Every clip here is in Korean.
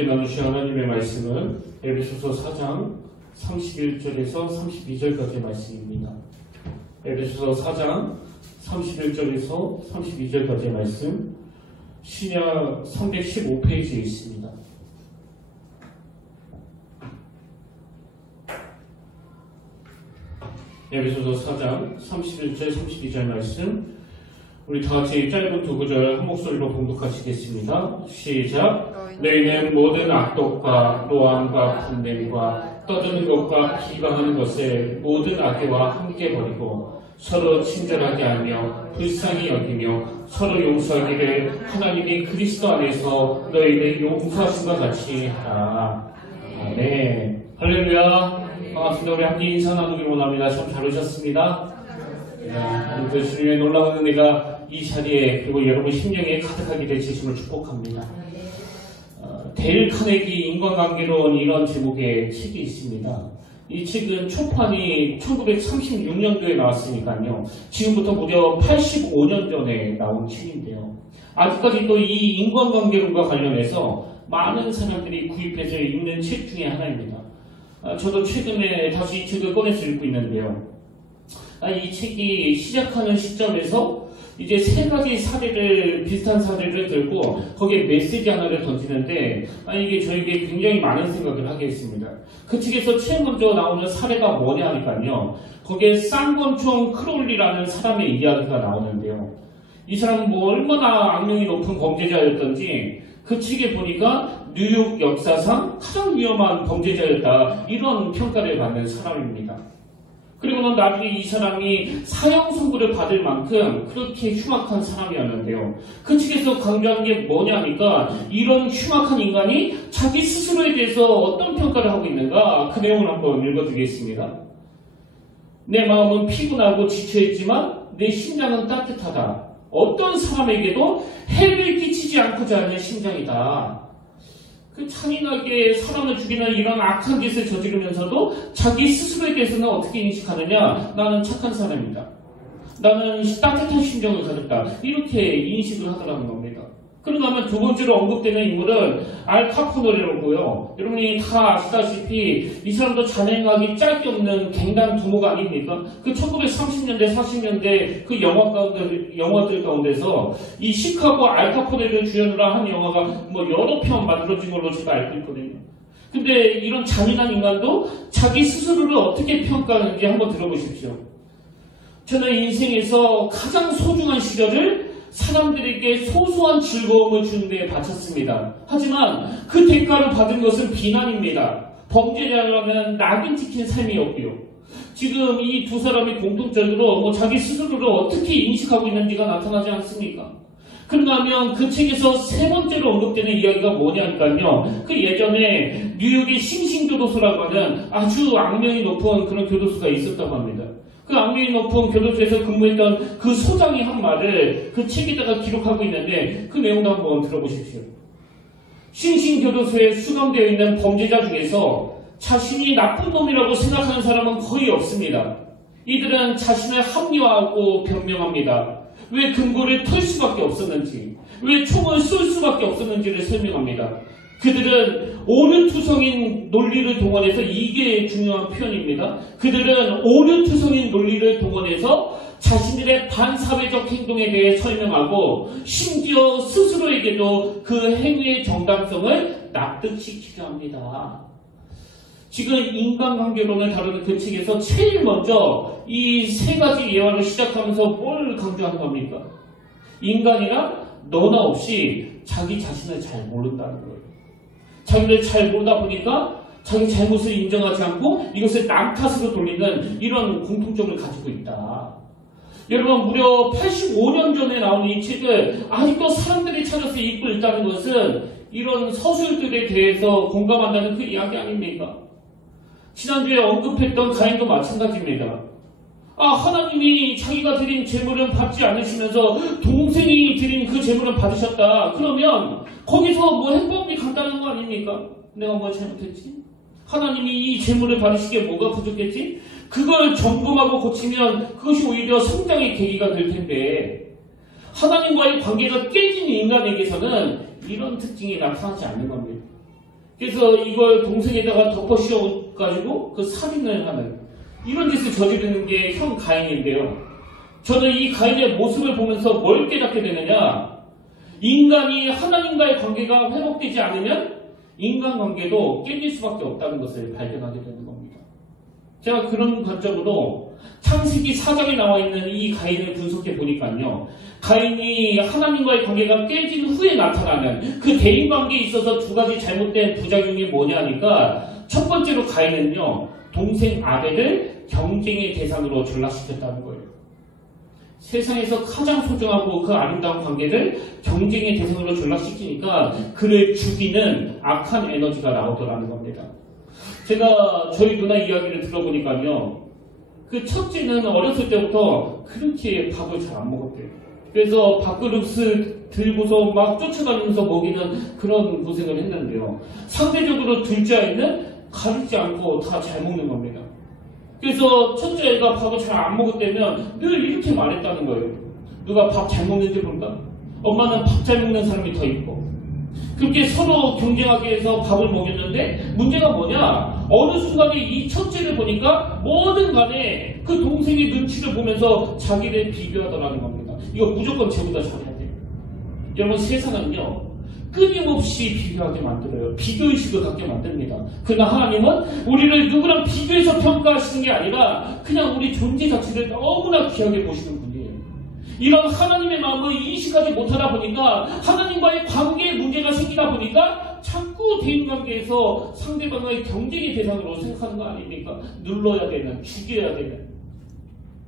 함께 나누실 하나님의 말씀은 에베소서 4장 31절에서 32절까지의 말씀입니다. 에베소서 4장 31절에서 32절까지의 말씀, 신약 315페이지에 있습니다. 에베소서 4장 31절 32절 말씀, 우리 다같이 짧은 두 구절 한 목소리로 봉독하시겠습니다. 시작. 너희는 모든 악독과 노함과 분냄과 떠드는 것과 비방하는 것을 모든 악의와 함께 버리고 서로 친절하게 하며 불쌍히 여기며 서로 용서하기를 하나님이 그리스도 안에서 너희를 용서하신과 같이 하라. 아멘. 할렐루야. 반갑습니다. 우리 함께 인사 나누기 원합니다. 참 잘 오셨습니다. 오늘 주님의 놀라운 은혜가 이 자리에 그리고 여러분 심령에 가득하게 되시심을 축복합니다. 데일 카네기 인간관계론 이런 제목의 책이 있습니다. 이 책은 초판이 1936년도에 나왔으니까요. 지금부터 무려 85년 전에 나온 책인데요. 아직까지도 이 인간관계론과 관련해서 많은 사람들이 구입해서 읽는 책 중에 하나입니다. 저도 최근에 다시 이 책을 꺼내서 읽고 있는데요. 이 책이 시작하는 시점에서 이제 세 가지 사례를, 비슷한 사례를 들고 거기에 메시지 하나를 던지는데 이게 저에게 굉장히 많은 생각을 하게 했습니다. 그 책에서 제일 먼저 나오는 사례가 뭐냐 하니까요. 거기에 쌍권총 크롤리라는 사람의 이야기가 나오는데요. 이 사람은 뭐 얼마나 악명이 높은 범죄자였던지 그 책에 보니까 뉴욕 역사상 가장 위험한 범죄자였다, 이런 평가를 받는 사람입니다. 그리고는 나중에 이 사람이 사형 선고를 받을 만큼 그렇게 흉악한 사람이었는데요. 그 책에서 강조한 게 뭐냐 하니까 이런 흉악한 인간이 자기 스스로에 대해서 어떤 평가를 하고 있는가, 그 내용을 한번 읽어드리겠습니다. 내 마음은 피곤하고 지쳐있지만 내 심장은 따뜻하다. 어떤 사람에게도 해를 끼치지 않고자 하는 심장이다. 그 잔인하게 사람을 죽이는 이런 악한 짓을 저지르면서도 자기 스스로에 대해서는 어떻게 인식하느냐? 나는 착한 사람이다. 나는 따뜻한 심정을 가졌다. 이렇게 인식을 하더라는 겁니다. 그러고 나면 두 번째로 언급되는 인물은 알 카포네로고요. 여러분이 다 아시다시피 이 사람도 잔행하기 짝이 없는 갱단 두모가 아닙니까? 그 1930년대, 40년대 그 영화들 가운데서 이 시카고 알 카포네를 주연으로 한 영화가 뭐 여러 편 만들어진 걸로 제가 알고 있거든요. 근데 이런 잔인한 인간도 자기 스스로를 어떻게 평가하는지 한번 들어보십시오. 저는 인생에서 가장 소중한 시절을 사람들에게 소소한 즐거움을 주는 데 바쳤습니다. 하지만 그 대가를 받은 것은 비난입니다. 범죄자라면 낙인 찍힌 삶이었고요. 지금 이 두 사람이 공통적으로 자기 스스로를 어떻게 인식하고 있는지가 나타나지 않습니까? 그러면 그 책에서 세 번째로 언급되는 이야기가 뭐냐니까요. 그 예전에 뉴욕의 싱싱교도소라고 하는 아주 악명이 높은 그런 교도소가 있었다고 합니다. 그 악명이 높은 교도소에서 근무했던 그 소장이 한 말을 그 책에다가 기록하고 있는데 그 내용도 한번 들어보십시오. 싱싱교도소에 수감되어 있는 범죄자 중에서 자신이 나쁜 놈이라고 생각하는 사람은 거의 없습니다. 이들은 자신을 합리화하고 변명합니다. 왜 금고를 털 수밖에 없었는지, 왜 총을 쏠 수밖에 없었는지를 설명합니다. 그들은 오류투성인 논리를 동원해서, 이게 중요한 표현입니다. 그들은 오류투성인 논리를 동원해서 자신들의 반사회적 행동에 대해 설명하고 심지어 스스로에게도 그 행위의 정당성을 납득시키려 합니다. 지금 인간관계론을 다루는 그 책에서 제일 먼저 이 세 가지 예화를 시작하면서 뭘 강조하는 겁니까? 인간이란 너나 없이 자기 자신을 잘 모른다는 거예요. 자기를 잘 모르다 보니까 자기 잘못을 인정하지 않고 이것을 남 탓으로 돌리는 이런 공통점을 가지고 있다. 여러분, 무려 85년 전에 나온 이 책을 아직도 사람들이 찾아서 읽고 있다는 것은 이런 서술들에 대해서 공감한다는 그 이야기 아닙니까? 지난주에 언급했던 가인도 마찬가지입니다. 하나님이 자기가 드린 재물은 받지 않으시면서 동생이 드린 그 재물은 받으셨다. 그러면 거기서 뭐 행복이 간다는 거 아닙니까? 내가 뭐 잘못했지? 하나님이 이 재물을 받으시기에 뭐가 부족했지? 그걸 점검하고 고치면 그것이 오히려 성장의 계기가 될 텐데, 하나님과의 관계가 깨진 인간에게서는 이런 특징이 나타나지 않는 겁니다. 그래서 이걸 동생에다가 덮어 씌워가지고 그 살인을 하는 이런 짓을 저지르는 게 형 가인인데요. 저는 이 가인의 모습을 보면서 뭘 깨닫게 되느냐? 인간이 하나님과의 관계가 회복되지 않으면 인간관계도 깨질 수밖에 없다는 것을 발견하게 되는 겁니다. 제가 그런 관점으로 창세기 4장에 나와 있는 이 가인을 분석해 보니까요. 가인이 하나님과의 관계가 깨진 후에 나타나는 그 대인관계에 있어서 두 가지 잘못된 부작용이 뭐냐니까 첫 번째로 가인은요. 동생 아벨을 경쟁의 대상으로 전락시켰다는 거예요. 세상에서 가장 소중하고 그 아름다운 관계를 경쟁의 대상으로 전락시키니까 그를 죽이는 악한 에너지가 나오더라는 겁니다. 제가 저희 누나 이야기를 들어보니까요. 그 첫째는 어렸을 때부터 그렇게 밥을 잘 안 먹었대요. 그래서 밥그릇을 들고서 막 쫓아다니면서 먹이는 그런 고생을 했는데요. 상대적으로 둘째 아이는 가리지 않고 다 잘 먹는 겁니다. 그래서 첫째 애가 밥을 잘 안 먹었다면 늘 이렇게 말했다는 거예요. 누가 밥 잘 먹는지 볼까? 엄마는 밥 잘 먹는 사람이 더 이뻐. 그렇게 서로 경쟁하게 해서 밥을 먹였는데 문제가 뭐냐? 어느 순간에 이 첫째를 보니까 뭐든 간에 그 동생의 눈치를 보면서 자기를 비교하더라는 겁니다. 이거 무조건 쟤보다 잘해야 돼요. 여러분 세상은요. 끊임없이 비교하게 만들어요. 비교의식을 갖게 만듭니다. 그러나 하나님은 우리를 누구랑 비교해서 평가하시는 게 아니라 그냥 우리 존재 자체를 너무나 귀하게 보시는 분이에요. 이런 하나님의 마음을 인식하지 못하다 보니까 하나님과의 관계에 문제가 생기다 보니까 자꾸 대인관계에서 상대방의 경쟁의 대상으로 생각하는 거 아닙니까? 눌러야 되는, 죽여야 되는.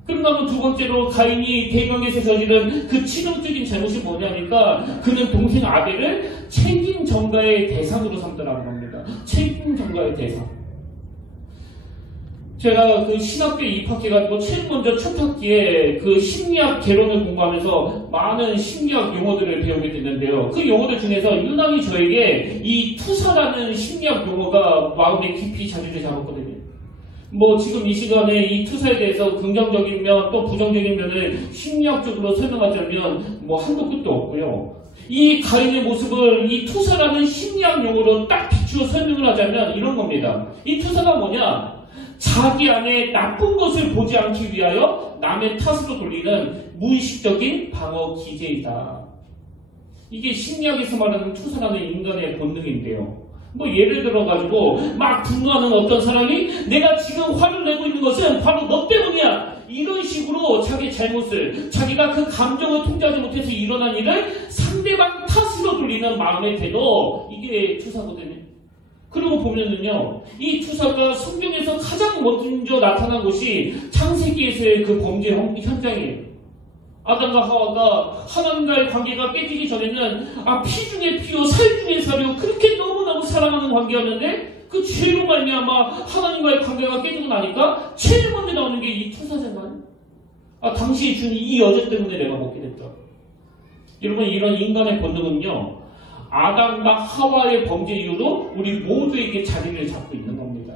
그런가 두 번째로 가인이 대인관계에서 저지른 그 치명적인 잘못이 뭐냐니까 그는 동생 아벨을 책임 전가의 대상으로 삼더라는 겁니다. 책임 전가의 대상. 제가 그 신학교에 입학해가지고 제일 먼저 첫 학기에 그 심리학 개론을 공부하면서 많은 심리학 용어들을 배우게 됐는데요. 그 용어들 중에서 유난히 저에게 이 투사라는 심리학 용어가 마음에 깊이 자리를 잡았거든요. 뭐 지금 이 시간에 이 투사에 대해서 긍정적인 면 또 부정적인 면을 심리학적으로 설명하자면 뭐 한도 끝도 없고요. 이 가인의 모습을 이 투사라는 심리학 용어로 딱 비추어 설명을 하자면 이런 겁니다. 이 투사가 뭐냐? 자기 안에 나쁜 것을 보지 않기 위하여 남의 탓으로 돌리는 무의식적인 방어 기제이다. 이게 심리학에서 말하는 투사라는 인간의 본능인데요. 뭐 예를 들어가지고 막 분노하는 어떤 사람이 내가 지금 화를 내고 있는 것은 바로 너 때문이야. 이런 식으로 자기 잘못을, 자기가 그 감정을 통제하지 못해서 일어난 일을 상대방 탓으로 돌리는 마음의 태도, 이게 투사거든요. 그리고 보면은요, 이 투사가 성경에서 가장 먼저 나타난 곳이 창세기에서의 그 범죄 현장이에요. 아담과 하와가 하나님과의 관계가 깨지기 전에는 피 중에 피요 살 중에 살이요 그렇게 너무너무 사랑하는 관계였는데 그 죄로 말미암아 하나님과의 관계가 깨지고 나니까 제일 먼저 나오는 게 이 투사잖아요. 당신이 준 이 여자 때문에 내가 먹게 됐다. 여러분 이런 인간의 본능은요. 아담과 하와의 범죄 이후로 우리 모두에게 자리를 잡고 있는 겁니다.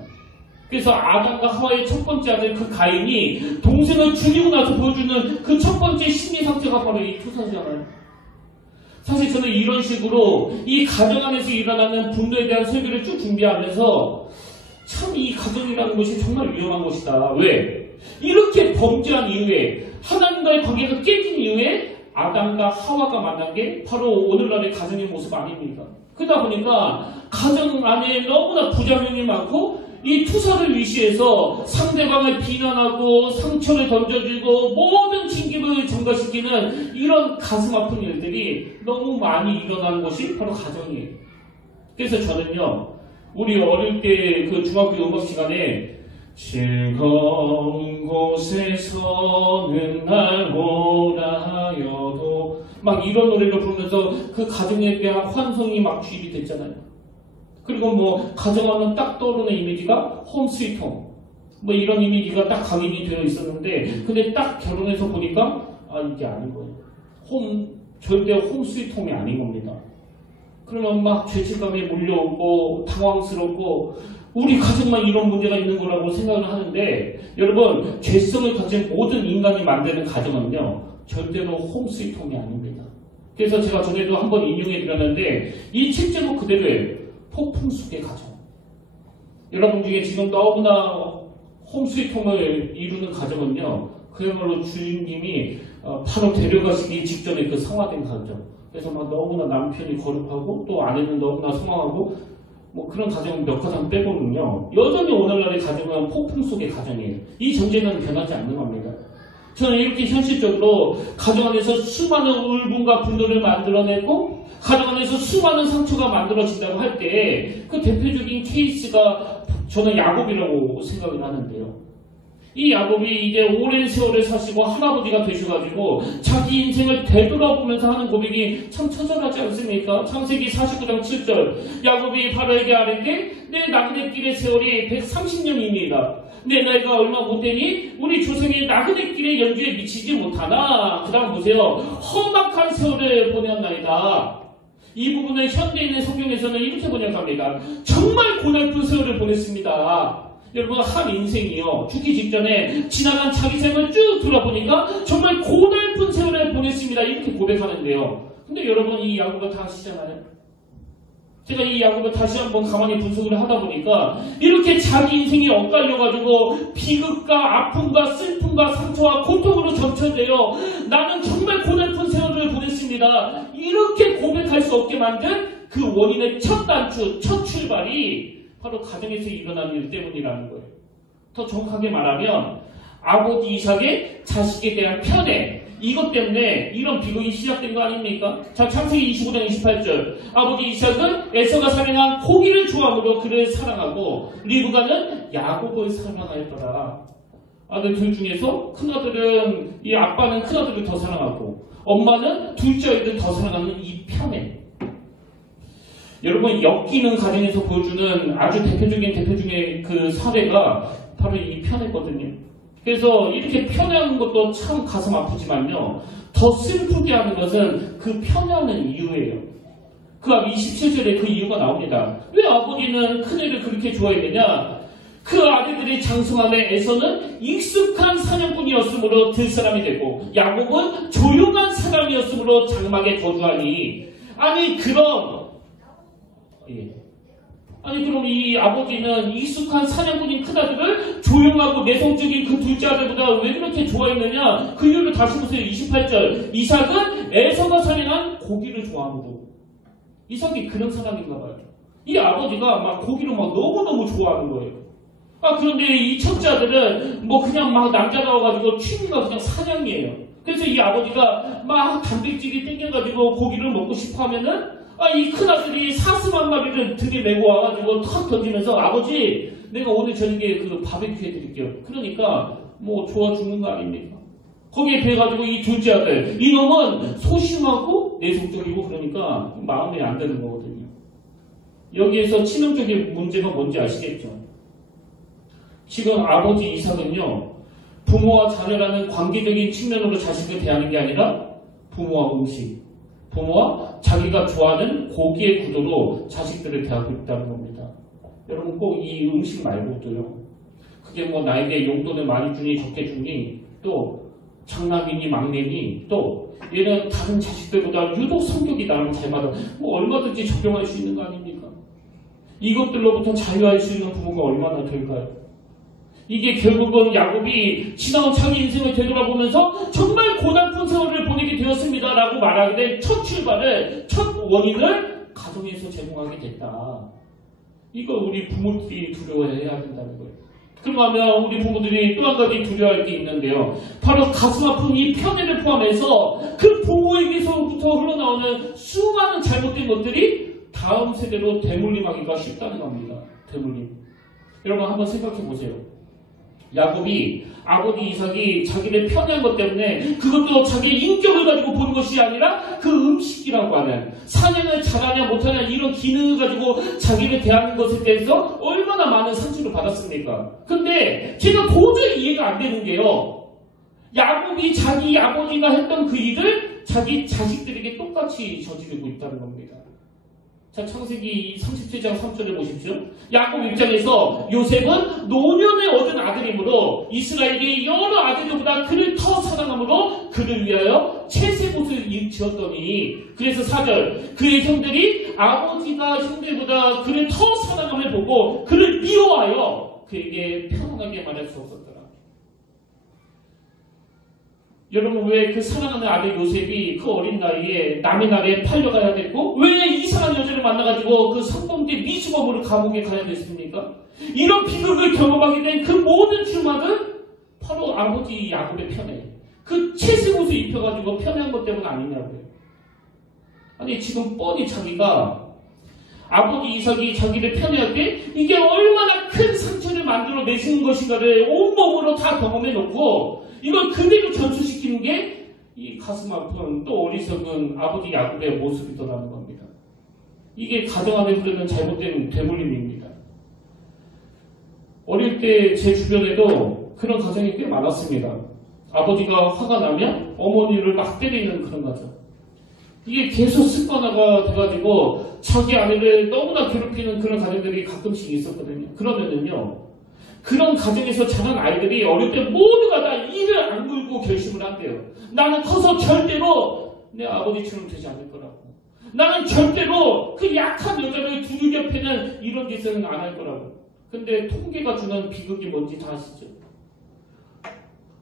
그래서 아담과 하와의 첫 번째 아들 그 가인이 동생을 죽이고 나서 보여주는 그 첫 번째 심리 상태가 바로 이 투사잖아요. 사실 저는 이런 식으로 이 가정 안에서 일어나는 분노에 대한 설교를 쭉 준비하면서 참 이 가정이라는 것이 정말 위험한 것이다. 왜? 이렇게 범죄한 이후에 하나님과의 관계가 깨진 이후에 아담과 하와가 만난 게 바로 오늘날의 가정의 모습 아닙니까? 그러다 보니까 가정 안에 너무나 부작용이 많고 이 투사를 위시해서 상대방을 비난하고 상처를 던져주고 모든 징계를 전가시키는 이런 가슴 아픈 일들이 너무 많이 일어나는 것이 바로 가정이에요. 그래서 저는요, 우리 어릴 때 그 중학교 음악 시간에 즐거운 곳에 서는 날 원하여도 막 이런 노래를 부르면서 그 가정에 대한 환성이 막 주입이 됐잖아요. 그리고 뭐 가정하면 딱 떠오르는 이미지가 홈 스위트 홈 뭐 이런 이미지가 딱 각인이 되어 있었는데 근데 딱 결혼해서 보니까 이게 아닌 거예요. 절대 홈 스위트 홈이 아닌 겁니다. 그러면 막 죄책감이 몰려오고 당황스럽고 우리 가정만 이런 문제가 있는 거라고 생각을 하는데 여러분 죄성을 가진 모든 인간이 만드는 가정은요 절대로 홈 스위트 홈이 아닙니다. 그래서 제가 전에도 한번 인용해 드렸는데 이 책 제목 그대로예요. 폭풍 속의 가정. 여러분 중에 지금 너무나 홈스위트홈을 이루는 가정은요, 그야말로 주인님이 바로 데려가시기 직전에 그 성화된 가정. 그래서 막 너무나 남편이 거룩하고 또 아내는 너무나 성황하고 뭐 그런 가정 몇 가정 빼고는요, 여전히 오늘날의 가정은 폭풍 속의 가정이에요. 이 전제는 변하지 않는 겁니다. 저는 이렇게 현실적으로 가정 안에서 수많은 울분과 분노를 만들어내고 가정 안에서 수많은 상처가 만들어진다고 할 때 그 대표적인 케이스가 저는 야곱이라고 생각을 하는데요. 이 야곱이 이제 오랜 세월을 사시고 할아버지가 되셔가지고 자기 인생을 되돌아보면서 하는 고백이 참 처절하지 않습니까? 창세기 49장 7절 야곱이 바로에게 아뢰되 내 나그네 길의 세월이 130년입니다. 내 나이가 얼마 못되니 우리 조상의 나그네 길의 연주에 미치지 못하나. 그 다음 보세요. 험악한 세월을 보냈나이다. 이 부분은 현대인의 성경에서는 이렇게 번역합니다. 정말 고달픈 세월을 보냈습니다. 여러분, 한 인생이요, 죽기 직전에 지나간 자기 생을 쭉 돌아보니까 정말 고달픈 세월을 보냈습니다. 이렇게 고백하는데요. 근데 여러분, 이 야곱을 다 아시잖아요. 제가 이 야곱을 다시 한번 가만히 분석을 하다 보니까 이렇게 자기 인생이 엇갈려가지고 비극과 아픔과 슬픔과 상처와 고통으로 점쳐되어 나는 정말 고달픈 세월을 보냈습니다. 이렇게 고백할 수 없게 만든 그 원인의 첫 단추, 첫 출발이 바로 가정에서 일어난 일 때문이라는 거예요. 더 정확하게 말하면 아버지 이삭의 자식에 대한 편애, 이것 때문에 이런 비극이 시작된 거 아닙니까? 자, 창세기 25장 28절 아버지 이삭은 에서가 살인한 고기를 좋아하므로 그를 사랑하고 리브가는 야곱을 사랑하였더라. 아들 둘 중에서 큰아들은 이 아빠는 큰아들을 더 사랑하고 엄마는 둘째 아이를 더 사랑하는 이 편애. 여러분, 엮이는 가정에서 보여주는 아주 대표 중에 그 사례가 바로 이 편애거든요. 그래서 이렇게 편애하는 것도 참 가슴 아프지만요, 더 슬프게 하는 것은 그 편애하는 이유예요. 그 앞 27절에 그 이유가 나옵니다. 왜 아버지는 큰애를 그렇게 좋아했느냐? 그 아들들이 장성함에 에서는 익숙한 사냥꾼이었으므로 들사람이 되고 야곱은 조용한 사람이었으므로 장막에 거주하니. 아니 그럼 이 아버지는 익숙한 사냥꾼인 큰아들을 조용하고 내성적인 그 둘째 아들보다 왜 그렇게 좋아했느냐? 그 이유를 다시 보세요. 28절 이삭은 에서가 살인한 고기를 좋아하므로. 이삭이 그런 사람인가 봐요. 이 아버지가 막 고기를 막 너무너무 좋아하는 거예요. 그런데 이 첫째 아들은 뭐 그냥 막 남자다워가지고 취미가 그냥 사냥이에요. 그래서 이 아버지가 막 단백질이 땡겨가지고 고기를 먹고 싶어 하면은 이 큰아들이 사슴 한 마리를 등에 메고 와가지고 턱 던지면서 아버지 내가 오늘 저녁에 그 바베큐 해드릴게요. 그러니까 뭐 좋아 죽는 거 아닙니까? 거기에 비해가지고 이 둘째 아들 이놈은 소심하고 내성적이고 그러니까 마음에 안 드는 거거든요. 여기에서 치명적인 문제가 뭔지 아시겠죠? 지금 아버지 이삭은요, 부모와 자녀라는 관계적인 측면으로 자식을 대하는 게 아니라 부모와 음식, 부모와 자기가 좋아하는 고기의 구도로 자식들을 대하고 있다는 겁니다. 여러분, 꼭 이 음식 말고도요, 그게 뭐 나에게 용돈을 많이 주니 적게 주니 또 장남이니 막내니 또 얘는 다른 자식들보다 유독 성격이 나랑 잘 맞아, 뭐 얼마든지 적용할 수 있는 거 아닙니까? 이것들로부터 자유할 수 있는 부모가 얼마나 될까요? 이게 결국은 야곱이 지나온 자기 인생을 되돌아보면서 정말 고달픈 세월을 보내게 되었습니다 라고 말하게 된 첫 출발을, 첫 원인을 가정에서 제공하게 됐다. 이거 우리 부모들이 두려워해야 된다는 거예요. 그러면 우리 부모들이 또 한 가지 두려워할 게 있는데요, 바로 가슴 아픈 이 편애를 포함해서 그 부모에게서부터 흘러나오는 수많은 잘못된 것들이 다음 세대로 대물림하기가 쉽다는 겁니다. 대물림. 여러분 한번 생각해 보세요. 야곱이 아버지 이삭이 자기를 편애한 것 때문에 그것도 자기의 인격을 가지고 본 것이 아니라 그 음식이라고 하는 사냥을 잘하냐 못하냐 이런 기능을 가지고 자기를 대하는 것에 대해서 얼마나 많은 상처를 받았습니까? 근데 제가 도저히 이해가 안 되는 게요, 야곱이 자기 아버지가 했던 그 일을 자기 자식들에게 똑같이 저지르고 있다는 겁니다. 자, 창세기 37장 3절을 보십시오. 야곱 입장에서 요셉은 노년에 얻은 아들이므로 이스라엘이 여러 아들들보다 그를 더 사랑하므로 그를 위하여 채색옷을 지었더니 그래서 4절 그의 형들이 아버지가 형들보다 그를 더 사랑함을 보고 그를 미워하여 그에게 편안하게 말할 수 없었더라. 여러분 왜 그 사랑하는 아들 요셉이 그 어린 나이에 남의 나라에 팔려가야 됐고 왜 이상한 여자를 만나가지고 그 성범죄 미주범으로 감옥에 가야 됐습니까? 이런 비극을 경험하게 된 그 모든 주마는 바로 아버지 야곱의 편에 그 채색 옷을 입혀가지고 편애한 것 때문 아니냐고요. 아니 지금 뻔히 자기가 아버지 이삭이 자기를 편애할 때 이게 얼마나 큰 상처를 만들어 내시는 것인가를 온몸으로 다 경험해 놓고 이걸 그대로 전수시키는 게 이 가슴 아픈 또 어리석은 아버지 야곱의 모습이더라는 겁니다. 이게 가정 안에 흐르는 잘못된 되물림입니다. 어릴 때 제 주변에도 그런 가정이 꽤 많았습니다. 아버지가 화가 나면 어머니를 막 때리는 그런 가정. 이게 계속 습관화가 돼가지고 자기 아내를 너무나 괴롭히는 그런 가정들이 가끔씩 있었거든요. 그러면은요, 그런 가정에서 자란 아이들이 어릴 때 모두가 다 이를 악물고 결심을 한대요. 나는 커서 절대로 내 아버지처럼 되지 않을 거라고. 나는 절대로 그 약한 여자를 두들겨 패는 이런 짓은 안 할 거라고. 근데 통계가 주는 비극이 뭔지 다 아시죠?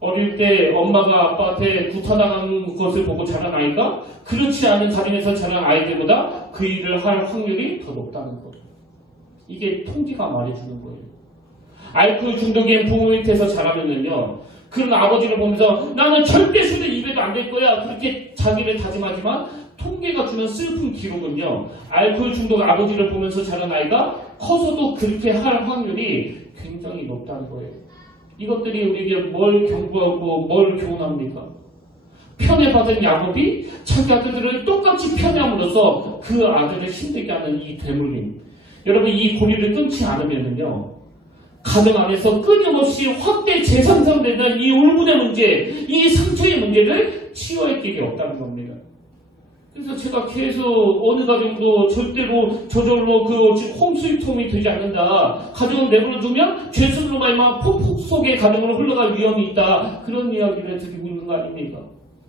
어릴 때 엄마가 아빠한테 구타당한 것을 보고 자란 아이가 그렇지 않은 가정에서 자란 아이들보다 그 일을 할 확률이 더 높다는 거죠. 이게 통계가 말해주는 거예요. 알코올 중독인 부모 밑에서 자라면은요, 그런 아버지를 보면서 나는 절대 술에 입에도 안 될 거야. 그렇게 자기를 다짐하지만 통계가 주는 슬픈 기록은요, 알코올 중독 아버지를 보면서 자란 아이가 커서도 그렇게 할 확률이 굉장히 높다는 거예요. 이것들이 우리에게 뭘 경고하고 뭘 교훈합니까? 편애받은 야곱이 자기 아들들을 똑같이 편애함으로써 그 아들을 힘들게 하는 이 되물림. 여러분 이 고리를 끊지 않으면은요, 가정 안에서 끊임없이 확대 재상상되는 이 울분의 문제, 이 상처의 문제를 치유할 길이 없다는 겁니다. 그래서 제가 계속 어느 가정도 절대로 저절로 홈스위트홈이 되지 않는다. 가정을 내버려두면 죄수로 말미암아 폭풍 속의 가정으로 흘러갈 위험이 있다. 그런 이야기를 드리고 있는 거 아닙니까?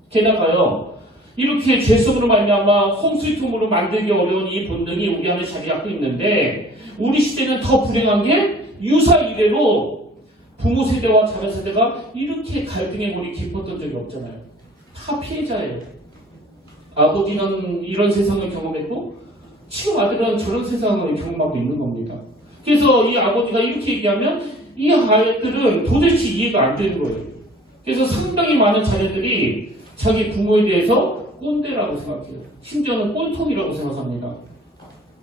게다가요, 이렇게 죄수로 말미암아 홈스위트홈으로 만들기 어려운 이 본능이 우리 안에 자리 잡고 있는데 우리 시대는 더 불행한 게 유사 이래로 부모 세대와 자녀 세대가 이렇게 갈등의 골이 깊었던 적이 없잖아요. 다 피해자예요. 아버지는 이런 세상을 경험했고 지금 아들은 저런 세상을 경험하고 있는 겁니다. 그래서 이 아버지가 이렇게 얘기하면 이 아이들은 도대체 이해가 안 되는 거예요. 그래서 상당히 많은 자녀들이 자기 부모에 대해서 꼰대라고 생각해요. 심지어는 꼴통이라고 생각합니다.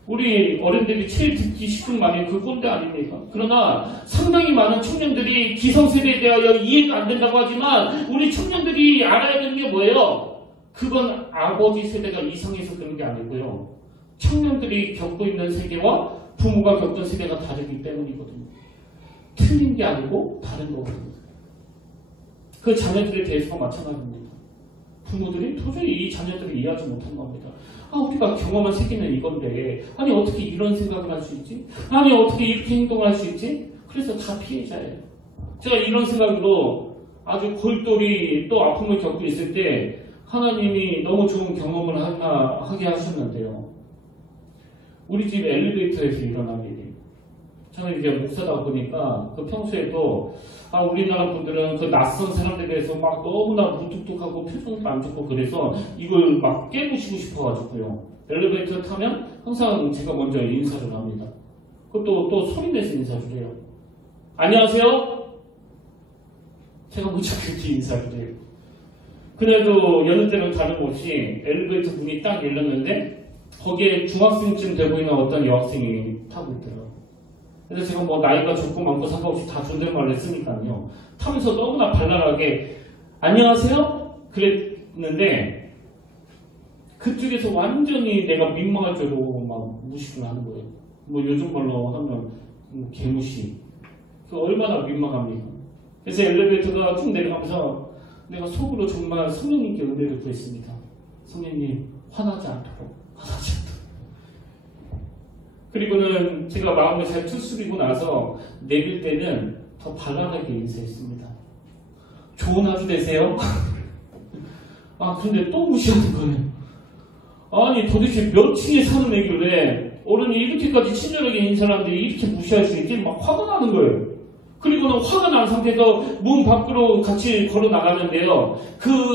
우리 어른들이 제일 듣기 쉽은 말이 그 꼰대 아닙니까? 그러나 상당히 많은 청년들이 기성세대에 대하여 이해가 안 된다고 하지만 우리 청년들이 알아야 되는 게 뭐예요? 그건 아버지 세대가 이상해서 그런 게 아니고요. 청년들이 겪고 있는 세계와 부모가 겪던 세대가 다르기 때문이거든요. 틀린 게 아니고 다른 거거든요. 그 자녀들에 대해서가 마찬가지입니다. 부모들이 도저히 이 자녀들을 이해하지 못한 겁니다. 우리가 경험한 세계는 이건데 아니 어떻게 이런 생각을 할 수 있지? 아니 어떻게 이렇게 행동을 할 수 있지? 그래서 다 피해자예요. 제가 이런 생각으로 아주 골똘히 또 아픔을 겪고 있을 때 하나님이 너무 좋은 경험을 하게 하셨는데요. 우리 집 엘리베이터에서 일어난 일이. 저는 이제 목사다 보니까 그 평소에도 우리나라 분들은 그 낯선 사람들에 대해서 막 너무나 무뚝뚝하고 표정도 안 좋고 그래서 이걸 막 깨부시고 싶어가지고요. 엘리베이터 타면 항상 제가 먼저 인사를 합니다. 그것도 또 소리내서 인사를 해요. 안녕하세요? 제가 먼저 그렇게 인사를 해요. 그래도 여느 때는 다름없이 엘리베이터 문이 딱 열렸는데 거기에 중학생쯤 돼 보이는 어떤 여학생이 타고 있더라고요. 그래서 제가 뭐 나이가 적고 많고 상관없이 다 존댓말을 했으니까요. 타면서 너무나 발랄하게 안녕하세요? 그랬는데 그쪽에서 완전히 내가 민망할 줄 알고 막 무시를 하는 거예요. 뭐 요즘 말로 하면 개무시. 그 얼마나 민망합니까? 그래서 엘리베이터가 쭉 내려가면서 내가 속으로 정말 성령님께 은혜를 구했습니다. 성령님 화나지 않도록. 그리고는 제가 마음을 잘 추스리고 나서 내릴 때는 더 발랄하게 인사했습니다. 좋은 하루 되세요. 근데 또 무시하는 거예요. 아니 도대체 몇 층에 사는 애길래 어른이 이렇게까지 친절하게 있는 사람들이 이렇게 무시할 수 있지? 막 화가 나는 거예요. 그리고는 화가 난 상태에서 문 밖으로 같이 걸어 나가는데요.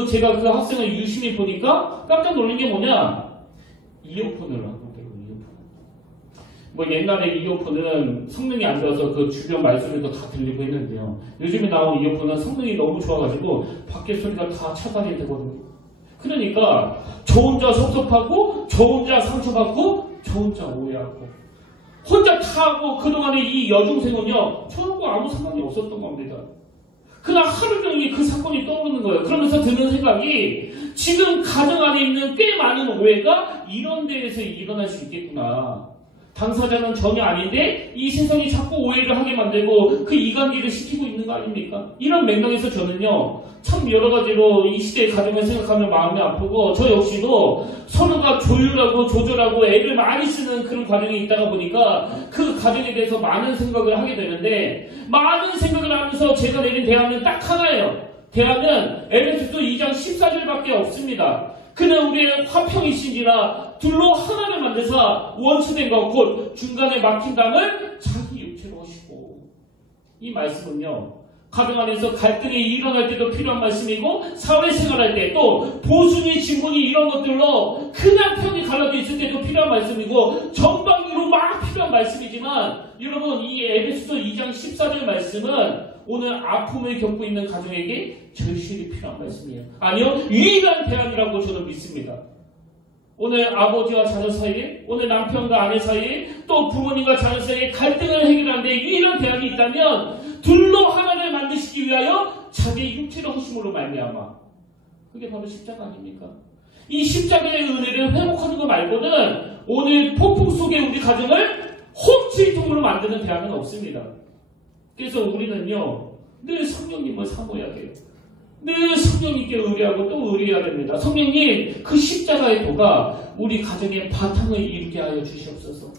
제가 그 학생을 유심히 보니까 깜짝 놀란 게 뭐냐? 이어폰을 하고 있더라고요. 이어폰. 옛날에 이어폰은 성능이 안 좋아서 그 주변 말소리도 다 들리고 했는데요. 요즘에 나온 이어폰은 성능이 너무 좋아가지고 밖에 소리가 다 차단이 되거든요. 그러니까 저 혼자 섭섭하고 저 혼자 상처받고 저 혼자 오해하고 혼자 타고 그동안에 이 여중생은요 저하고 아무 상관이 없었던 겁니다. 그날 하루 종일 그 사건이 떠오르는 거예요. 그러면서 드는 생각이 지금 가정 안에 있는 꽤 많은 오해가 이런 데에서 일어날 수 있겠구나. 당사자는 전혀 아닌데 이 세상이 자꾸 오해를 하게 만들고 그 이간질을 시키고 있는 거 아닙니까? 이런 맥락에서 저는요 참 여러 가지로 이 시대의 가정을 생각하면 마음이 아프고 저 역시도 서로가 조율하고 조절하고 애를 많이 쓰는 그런 과정이 있다가 보니까 그 가정에 대해서 많은 생각을 하게 되는데 많은 생각을 하면서 제가 내린 대안은 딱 하나예요. 대안은 에베소서 2장 14절밖에 없습니다. 그는 우리의 화평이신지라 둘로 하나를 만드사 원수된 것 곧 중간에 막힌 담을 자기 육체로 하시고 이 말씀은요 가정 안에서 갈등이 일어날 때도 필요한 말씀이고 사회생활할 때 또 보수니 진보니 이런 것들로 그냥 편이 갈라져 있을 때도 필요한 말씀이고 전방위로 막 필요한 말씀이지만 여러분 이 에베소서 2장 14절 말씀은 오늘 아픔을 겪고 있는 가정에게 절실히 필요한 말씀이에요. 아니요 유일한 대안이라고 저는 믿습니다. 오늘 아버지와 자녀 사이에 오늘 남편과 아내 사이에 또 부모님과 자녀 사이에 갈등을 해결하는데 유일한 대안이 있다면 둘로 하나를 만드시기 위하여 자기의 육체를 허심으로 말미암아 그게 바로 십자가 아닙니까? 이 십자가의 은혜를 회복하는 것 말고는 오늘 폭풍 속에 우리 가정을 홈칠통으로 만드는 대안은 없습니다. 그래서 우리는요 늘 성령님을 사모해야 돼요. 늘 성령님께 의뢰하고 또 의뢰해야 됩니다. 성령님 그 십자가의 도가 우리 가정의 바탕을 이루게 하여 주시옵소서.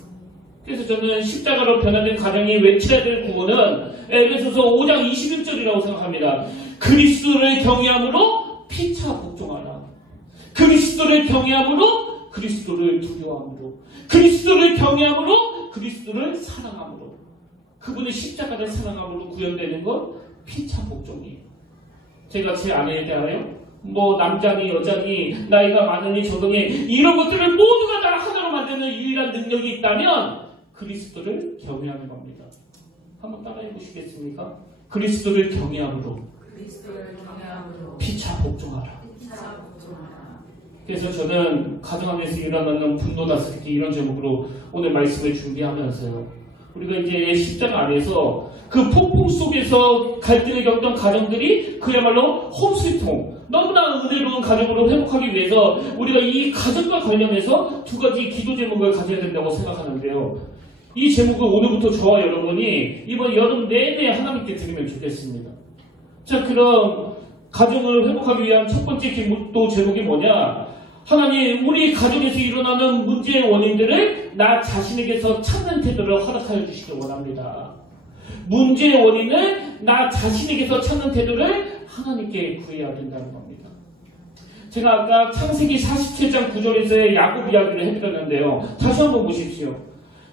그래서 저는 십자가로 변화된 가정이 외쳐야 될 구호는 에베소서 5장 21절이라고 생각합니다. 그리스도를 경외함으로 피차 복종하라. 그리스도를 경외함으로 그리스도를 두려워함으로 그리스도를 경외함으로 그리스도를 사랑함으로 그분의 십자가를 사랑함으로 구현되는 것 피차 복종이에요. 제가 제 아내에 대하여 남자니 여자니 나이가 많으니 적으니 이런 것들을 모두가 다 하나로 만드는 유일한 능력이 있다면 그리스도를 경외하는 겁니다. 한번 따라해 보시겠습니까? 그리스도를 경외함으로 피차 복종하라. 그래서 저는 가정 안에서 일어나는 분노다스리기 이런 제목으로 오늘 말씀을 준비하면서요. 우리가 이제 십자가 안에서 그 폭풍 속에서 갈등을 겪던 가정들이 그야말로 홈스위트홈 너무나 은혜로운 가정으로 회복하기 위해서 우리가 이 가정과 관련해서 두 가지 기도 제목을 가져야 된다고 생각하는데요. 이 제목을 오늘부터 저와 여러분이 이번 여름 내내 하나님께 드리면 좋겠습니다. 자, 그럼 가정을 회복하기 위한 첫 번째 기도 제목이 뭐냐? 하나님, 우리 가정에서 일어나는 문제의 원인들을 나 자신에게서 찾는 태도를 허락하여 주시기 원합니다. 문제의 원인을 나 자신에게서 찾는 태도를 하나님께 구해야 된다는 겁니다. 제가 아까 창세기 47장 9절에서의 야곱 이야기를 해드렸는데요. 다시 한번 보십시오.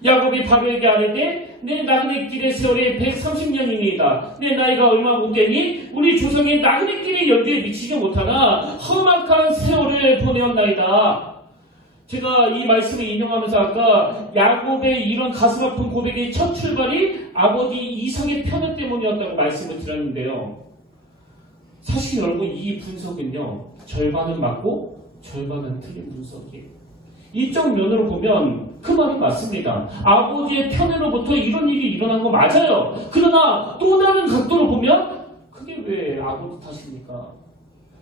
야곱이 바로에게 아뢰되 내 나그네 길의 세월이 130년이니이다. 내 나이가 얼마 못 되니 우리 조상의 나그네 길의 연대에 미치지 못하나 험악한 세월을 보내었나이다. 제가 이 말씀을 인용하면서 아까 야곱의 이런 가슴 아픈 고백의 첫 출발이 아버지 이삭의 편애 때문이었다고 말씀을 드렸는데요. 사실 여러분 이 분석은요. 절반은 맞고 절반은 틀린 분석이에요. 이쪽 면으로 보면 그 말이 맞습니다. 아버지의 편애로부터 이런 일이 일어난 거 맞아요. 그러나 또 다른 각도로 보면 그게 왜 아버지 탓입니까?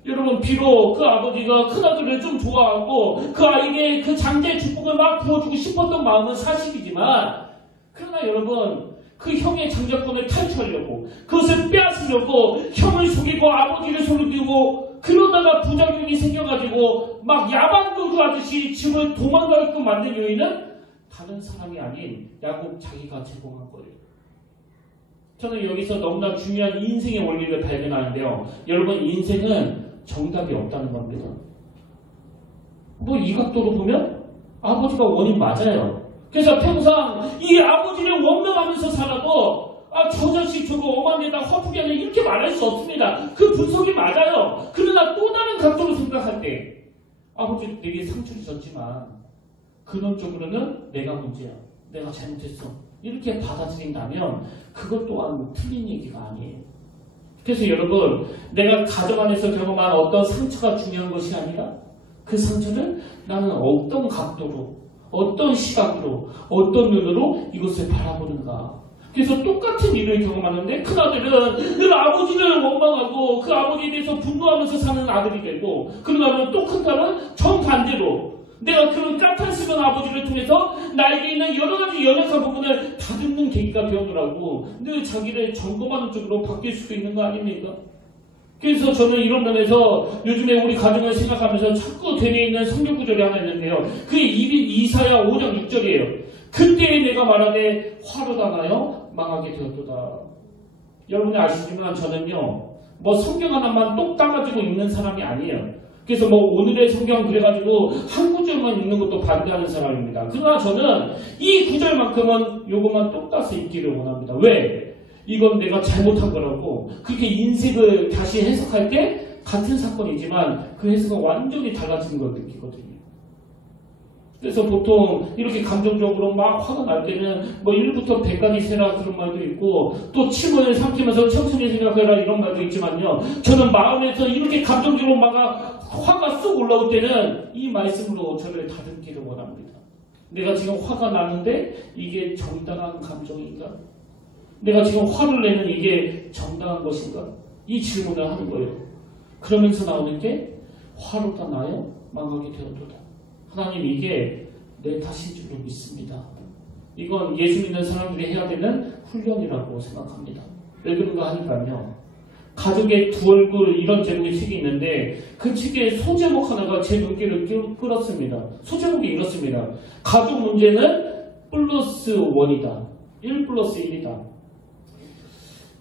여러분 비록 그 아버지가 큰아들을 좀 좋아하고 그 아이에게 그 장자의 축복을 막 부어주고 싶었던 마음은 사실이지만 그러나 여러분 그 형의 장자권을 탈취하려고 그것을 빼앗으려고 형을 속이고 아버지를 속이고 그러다가 부작용이 생겨가지고 막 야반도주 하듯이 집을 도망가게끔 만든 요인은 다른 사람이 아닌 야곱 자기가 제공한 거예요. 저는 여기서 너무나 중요한 인생의 원리를 발견하는데요. 여러분 인생은 정답이 없다는 겁니다. 뭐 이 각도로 보면 아버지가 원인 맞아요. 그래서 평상 이 아버지를 원망하면서 살아도 저 자식 저거 엄한데다 화풀이 하냐 이렇게 말할 수 없습니다. 그 분석이 맞아요. 그러나 또 다른 각도로 생각할 때 아버지 내게 상처를 줬지만 근원적으로는 내가 문제야. 내가 잘못했어. 이렇게 받아들인다면 그것 또한 틀린 얘기가 아니에요. 그래서 여러분 내가 가정 안에서 경험한 어떤 상처가 중요한 것이 아니라 그 상처를 나는 어떤 각도로 어떤 시각으로 어떤 눈으로 이것을 바라보는가. 그래서 똑같은 일을 경험하는데 큰아들은 늘 아버지를 원망하고 그 아버지에 대해서 분노하면서 사는 아들이 되고 그러다면 또 큰딸은 정반대로 내가 그런 까탈스러운 아버지를 통해서 나에게 있는 여러 가지 연약한 부분을 다듬는 계기가 되어두라고 늘 자기를 점검하는 쪽으로 바뀔 수도 있는 거 아닙니까? 그래서 저는 이런 면에서 요즘에 우리 가정을 생각하면서 자꾸 되뇌 있는 성경 구절이 하나 있는데요. 그게 이사야 5장 6절이에요. 그때 내가 말하되 화로 당하여 망하게 되었도다. 여러분이 아시지만 저는요, 뭐 성경 하나만 똑 따가지고 읽는 사람이 아니에요. 그래서 뭐 오늘의 성경 그래가지고 한 구절만 읽는 것도 반대하는 사람입니다. 그러나 저는 이 구절만큼은 요것만 똑 따서 읽기를 원합니다. 왜? 이건 내가 잘못한 거라고 그렇게 인생을 다시 해석할 때 같은 사건이지만 그 해석은 완전히 달라지는 걸 느끼거든요. 그래서 보통 이렇게 감정적으로 막 화가 날 때는 뭐 1부터 100까지 세라 그런 말도 있고 또 침을 삼키면서 천천히 생각해라 이런 말도 있지만요. 저는 마음에서 이렇게 감정적으로 막 화가 쑥 올라올 때는 이 말씀으로 저를 다듬기를 원합니다. 내가 지금 화가 나는데 이게 정당한 감정인가? 내가 지금 화를 내는 이게 정당한 것인가? 이 질문을 하는 거예요. 그러면서 나오는 게 화로가 나요? 망하게 되어도다. 하나님 이게 내 탓인 줄로 믿습니다. 이건 예수 믿는 사람들이 해야 되는 훈련이라고 생각합니다. 왜 그런가 하니까요. 가족의 두 얼굴 이런 제목의 책이 있는데 그 책의 소제목 하나가 제 눈길을 끌었습니다. 소제목이 이렇습니다. 가족 문제는 플러스 1이다. 1 플러스 1이다.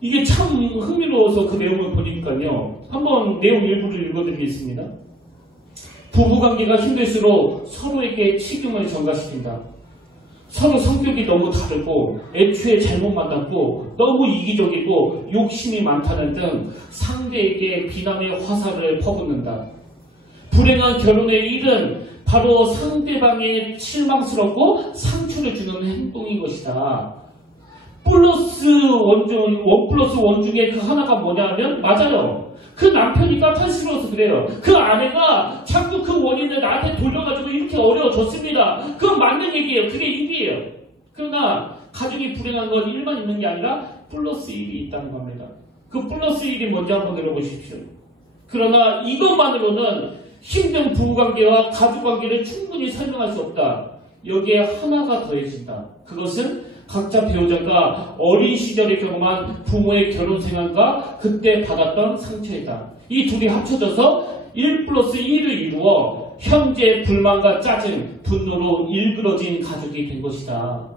이게 참 흥미로워서 그 내용을 보니까요. 한번 내용 일부를 읽어드리겠습니다. 부부관계가 힘들수록 서로에게 책임을 전가시킨다. 서로 성격이 너무 다르고 애초에 잘못 만났고 너무 이기적이고 욕심이 많다는 등 상대에게 비난의 화살을 퍼붓는다. 불행한 결혼의 일은 바로 상대방의 실망스럽고 상처를 주는 행동인 것이다. 플러스 원 플러스 원 중에 그 하나가 뭐냐 하면 맞아요. 그 남편이 까탈스러워서 그래요. 그 아내가 자꾸 그 원인을 나한테 돌려가지고 이렇게 어려워졌습니다. 그건 맞는 얘기예요. 그게 일이에요. 그러나 가족이 불행한 건 일만 있는 게 아니라 플러스 1이 있다는 겁니다. 그 플러스 1이 뭔지 한번 들어보십시오. 그러나 이것만으로는 힘든 부부관계와 가족관계를 충분히 설명할 수 없다. 여기에 하나가 더해진다. 그것은 각자 배우자가 어린 시절에 경험한 부모의 결혼 생활과 그때 받았던 상처이다. 이 둘이 합쳐져서 1 플러스 1을 이루어 현재 불만과 짜증, 분노로 일그러진 가족이 된 것이다.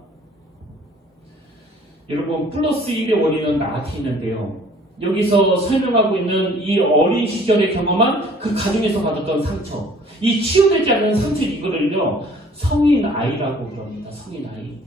여러분 플러스 1의 원인은 나한테 있는데요. 여기서 설명하고 있는 이 어린 시절에 경험한 그 가정에서 받았던 상처, 이 치유되지 않는 상처 이거를요 성인 아이라고 그럽니다. 성인 아이.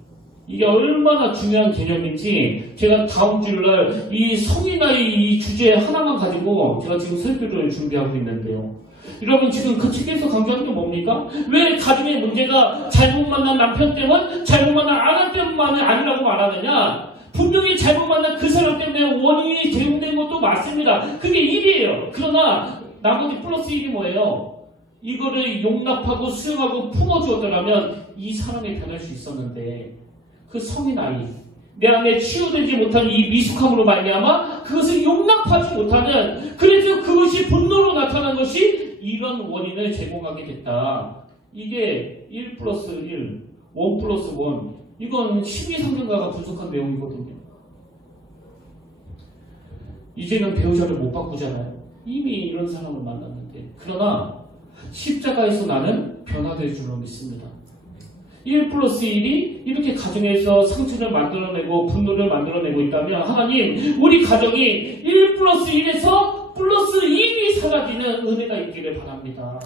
이게 얼마나 중요한 개념인지 제가 다음 주일날 이 성인 아이 이 주제 하나만 가지고 제가 지금 설교를 준비하고 있는데요. 여러분 지금 그 책에서 강조하는 게 뭡니까? 왜 가정의 문제가 잘못 만난 남편 때문, 잘못 만난 아내 때문만은 아니라고 말하느냐? 분명히 잘못 만난 그 사람 때문에 원인이 제공된 것도 맞습니다. 그게 1이에요. 그러나 나머지 플러스 1이 뭐예요? 이거를 용납하고 수용하고 품어주었더라면 이 사람이 변할 수 있었는데 그 성인 아이, 내 안에 치유되지 못한 이 미숙함으로 말미암아 그것을 용납하지 못하는, 그래서 그것이 분노로 나타난 것이 이런 원인을 제공하게 됐다. 이게 1 플러스 1, 1 플러스 1, 이건 심리상담가가 분석한 내용이거든요. 이제는 배우자를 못 바꾸잖아요. 이미 이런 사람을 만났는데. 그러나 십자가에서 나는 변화될 줄로 믿습니다. 1 플러스 1이 이렇게 가정에서 상처를 만들어내고 분노를 만들어내고 있다면 하나님, 우리 가정이 1 플러스 1에서 플러스 일이 사라지는 은혜가 있기를 바랍니다.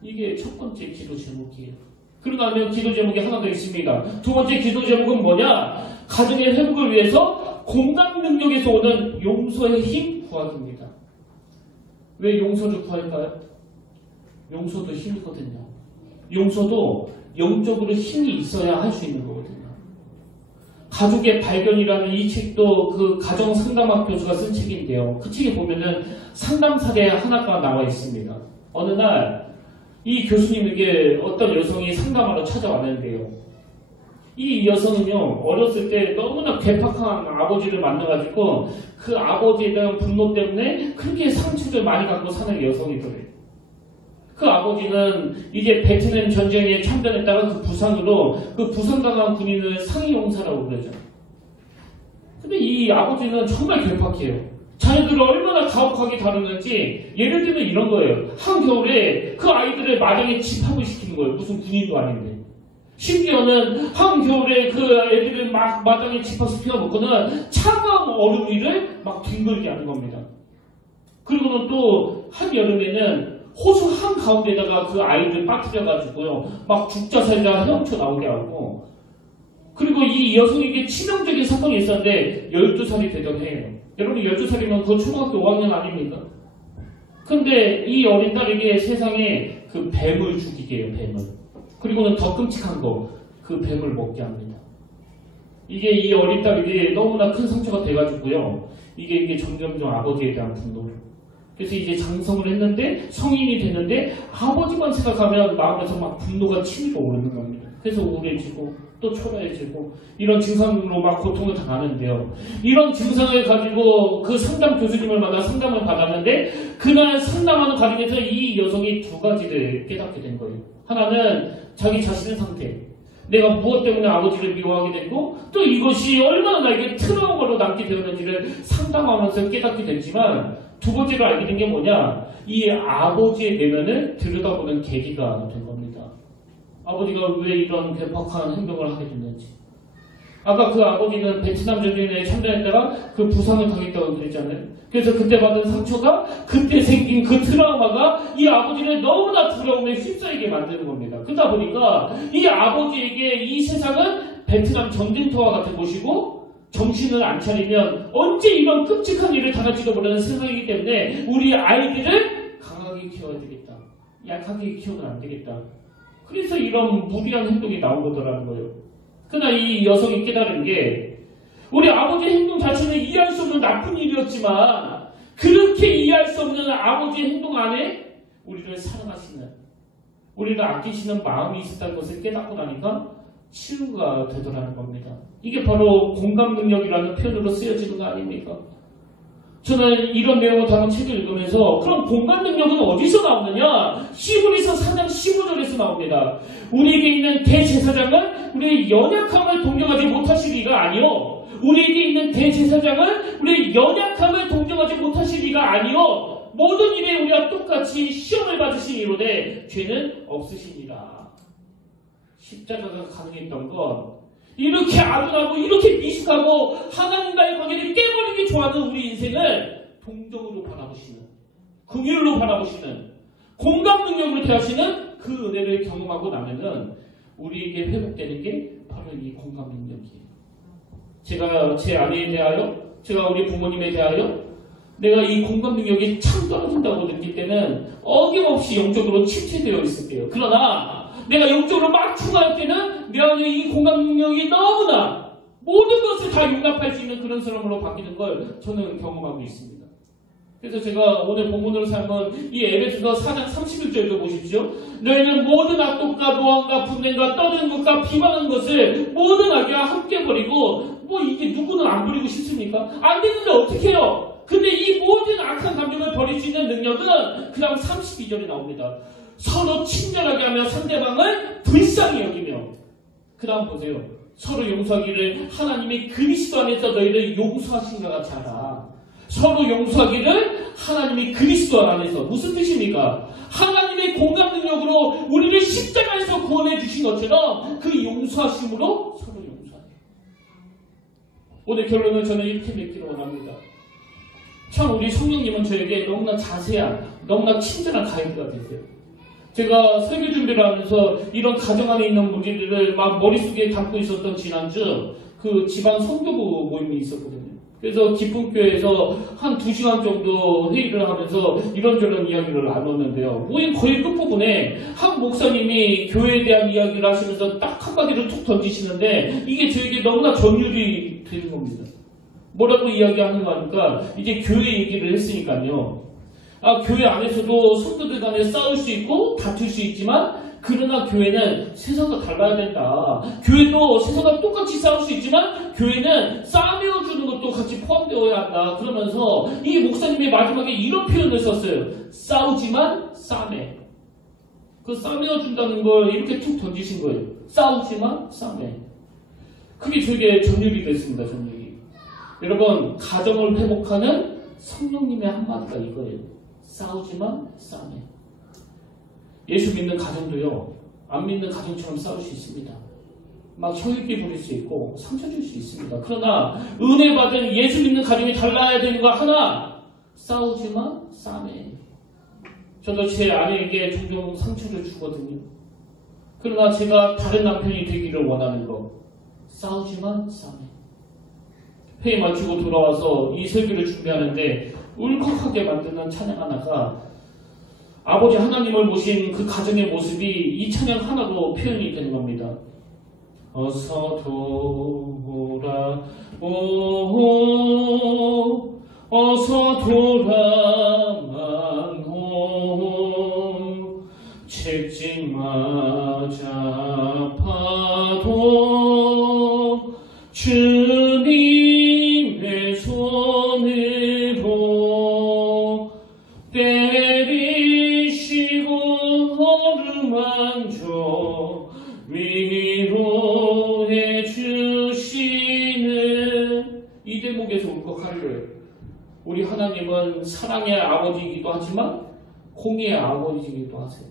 이게 첫 번째 기도 제목이에요. 그러고 나면 기도 제목이 하나 더 있습니다. 두 번째 기도 제목은 뭐냐? 가정의 회복을 위해서 공감 능력에서 오는 용서의 힘 구하기입니다. 왜 용서를 구할까요? 용서도 힘이거든요. 용서도 영적으로 힘이 있어야 할 수 있는 거거든요. 가족의 발견이라는 이 책도 그 가정 상담학 교수가 쓴 책인데요. 그 책에 보면은 상담 사례 하나가 나와 있습니다. 어느 날 이 교수님에게 어떤 여성이 상담하러 찾아왔는데요. 이 여성은요, 어렸을 때 너무나 괴팍한 아버지를 만나가지고 그 아버지에 대한 분노 때문에 그렇게 상처를 많이 갖고 사는 여성이더래요. 그 아버지는 이제 베트남 전쟁에 참전했다가 그 부상으로 그 부상당한 군인을 상위용사라고 그러죠. 근데 이 아버지는 정말 괴팍해요. 자녀들을 얼마나 가혹하게 다루는지 예를 들면 이런 거예요. 한겨울에 그 아이들을 마당에 집합을 시키는 거예요. 무슨 군인도 아닌데. 심지어는 한겨울에 그 애들을 막 마당에 집합시켜 놓고는 차가운 얼음 위를 막 뒹굴게 하는 겁니다. 그리고는 또 한여름에는 호수 한가운데다가 그 아이들 빠뜨려가지고요. 막 죽자 살자 헤엄쳐 나오게 하고. 그리고 이 여성에게 치명적인 사건이 있었는데 12살이 되던 해예요. 여러분 12살이면 그 초등학교 5학년 아닙니까? 근데 이 어린 딸에게 세상에 그 뱀을 죽이게 해요. 뱀을. 그리고는 더 끔찍한 거, 그 뱀을 먹게 합니다. 이게 이 어린 딸에게 너무나 큰 상처가 돼가지고요. 이게 점점점 아버지에 대한 분노를. 그래서 이제 장성을 했는데 성인이 됐는데 아버지만 생각하면 마음에서 막 분노가 치밀어 오르는 겁니다. 그래서 우울해지고 또 초라해지고 이런 증상으로 막 고통을 당하는데요. 이런 증상을 가지고 그 상담 교수님을 만나 상담을 받았는데 그날 상담하는 과정에서 이 여성이 두 가지를 깨닫게 된 거예요. 하나는 자기 자신의 상태. 내가 무엇 때문에 아버지를 미워하게 됐고 또 이것이 얼마나 나에게 트라우마로 남게 되었는지를 상담하면서 깨닫게 됐지만 두 번째로 알게 된 게 뭐냐? 이 아버지의 내면을 들여다보는 계기가 된 겁니다. 아버지가 왜 이런 괴팍한 행동을 하게 됐는지. 아까 그 아버지는 베트남 전쟁에 참전했다가 그 부상을 당했다고 그랬잖아요. 그래서 그때 받은 상처가 그때 생긴 그 트라우마가 이 아버지를 너무나 두려움에 휩싸이게 만드는 겁니다. 그러다 보니까 이 아버지에게 이 세상은 베트남 전쟁터와 같은 곳이고 정신을 안 차리면 언제 이런 끔찍한 일을 당할지도 모르는 세상이기 때문에 우리 아이들을 강하게 키워야 되겠다. 약하게 키우면 안 되겠다. 그래서 이런 무리한 행동이 나온 거더라는 거예요. 그러나 이 여성이 깨달은 게 우리 아버지의 행동 자체는 이해할 수 없는 나쁜 일이었지만 그렇게 이해할 수 없는 아버지의 행동 안에 우리를 사랑하시는, 우리를 아끼시는 마음이 있었다는 것을 깨닫고 나니까 치유가 되더라는 겁니다. 이게 바로 공감 능력이라는 표현으로 쓰여지는 거 아닙니까? 저는 이런 내용을 담은 책을 읽으면서 그럼 공감 능력은 어디서 나오느냐? 히브리서 4장 15절에서 나옵니다. 우리에게 있는 대제사장은 우리의 연약함을 동정하지 못하실 리가 아니요. 우리에게 있는 대제사장은 우리의 연약함을 동정하지 못하실 리가 아니요. 모든 일에 우리와 똑같이 시험을 받으시니로되 죄는 없으시니라. 십자가가 가능했던 건 이렇게 아둔하고 이렇게 미숙하고 하나님과의 관계를 깨버리기 좋아하는 우리 인생을 동정으로 바라보시는, 긍휼로 바라보시는, 공감 능력으로 대하시는 그 은혜를 경험하고 나면은 우리에게 회복되는 게 바로 이 공감 능력이에요. 제가 제 아내에 대하여, 제가 우리 부모님에 대하여 내가 이 공감 능력이 참 떨어진다고 느낄 때는 어김없이 영적으로 침체되어 있을 때요. 그러나 내가 영적으로 막 충만할 때는 내 안에 이 공감 능력이 너무나 모든 것을 다 용납할 수 있는 그런 사람으로 바뀌는 걸 저는 경험하고 있습니다. 그래서 제가 오늘 본문으로 삼은 이 에베소서 4장 31절도 보십시오. 너희는 모든 악독과 노함과 분냄과 떠드는 것과 비방하는 것을 모든 악과 함께 버리고 뭐 이게 누구는 안 버리고 싶습니까? 안 되는데 어떻게 해요? 근데 이 모든 악한 감정을 버릴 수 있는 능력은 그 다음 32절에 나옵니다. 서로 친절하게 하며 상대방을 불쌍히 여기며. 그 다음 보세요. 서로 용서하기를 하나님이 그리스도 안에서 너희를 용서하신 것 같이 하라. 서로 용서하기를 하나님이 그리스도 안에서. 무슨 뜻입니까? 하나님의 공감 능력으로 우리를 십자가에서 구원해 주신 것처럼 그 용서하심으로 서로 용서하게. 오늘 결론은 저는 이렇게 맺기를 원합니다. 참 우리 성령님은 저에게 너무나 자세한, 너무나 친절한 가이드가 되세요. 제가 설교 준비를 하면서 이런 가정 안에 있는 무리들을 막 머릿속에 담고 있었던 지난주 그 지방 성도부 모임이 있었거든요. 그래서 기쁨교회에서 한 2시간 정도 회의를 하면서 이런저런 이야기를 나눴는데요. 모임 거의 끝부분에 한 목사님이 교회에 대한 이야기를 하시면서 딱 한마디를 툭 던지시는데 이게 저에게 너무나 전율이 되는 겁니다. 뭐라고 이야기하는가 하니까 이제 교회 얘기를 했으니까요. 교회 안에서도 성도들 간에 싸울 수 있고 다툴 수 있지만 그러나 교회는 세상과 달라야 된다. 교회도 세상과 똑같이 싸울 수 있지만 교회는 싸매어 주는 것도 같이 포함되어야 한다. 그러면서 이 목사님이 마지막에 이런 표현을 썼어요. 싸우지만 싸매. 그 싸매어 준다는 걸 이렇게 툭 던지신 거예요. 싸우지만 싸매. 그게 저에게 전율이 됐습니다. 전율이. 여러분, 가정을 회복하는 성령님의 한마디가 이거예요. 싸우지만 싸매. 예수 믿는 가정도요, 안 믿는 가정처럼 싸울 수 있습니다. 막 혀입기 부릴 수 있고 상처 줄 수 있습니다. 그러나 은혜 받은 예수 믿는 가정이 달라야 되는 거 하나, 싸우지만 싸매. 저도 제 아내에게 종종 상처를 주거든요. 그러나 제가 다른 남편이 되기를 원하는 거, 싸우지만 싸매. 회의 마치고 돌아와서 이 설교를 준비하는데 울컥하게 만드는 찬양 하나가 아버지 하나님을 모신 그 가정의 모습이 이 찬양 하나로 표현이 되는 겁니다. 어서 돌아오, 어서 돌아만호, 책찍마자 파도 주님의 손으로 때리시고 어루만져 위로해 주시는 이 대목에서 울컥하는 거예요. 우리 하나님은 사랑의 아버지이기도 하지만 공의의 아버지이기도 하세요.